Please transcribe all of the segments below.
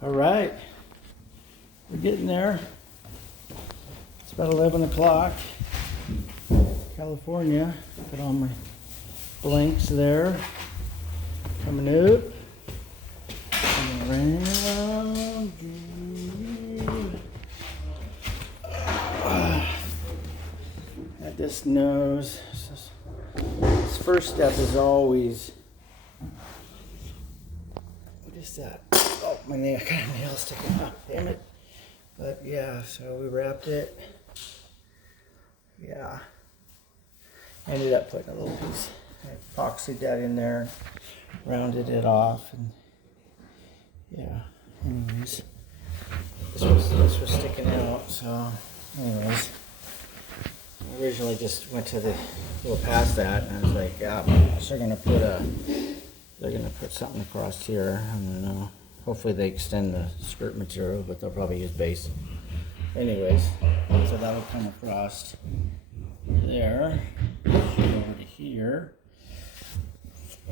All right, we're getting there. It's about 11 o'clock. California. Got all my blanks there. Coming up. Coming around. At this nose. This first step is always just that. Oh, my nail, I got a nail sticking out. Damn it. But yeah, so we wrapped it. Yeah. Ended up putting a little piece. I epoxied that in there, rounded it off, and yeah. Anyways, this was sticking out. So, anyways, I originally just went to go past that, and I was like, yeah, they're gonna put something across here. I don't know. Hopefully they extend the skirt material, but they'll probably use base. Anyways, so that'll come across there, over to here.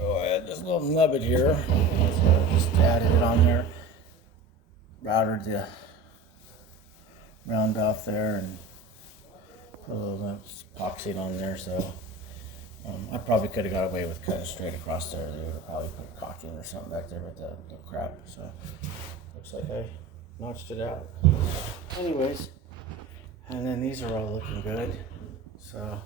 Oh, I had this little nubbin here, so I just added it on there, routed the round off there, and put a little epoxy on there. So I probably could have got away with cutting straight across there. They would have probably put caulking or something back there with the crap. So looks like I notched it out. Anyways, and then these are all looking good. So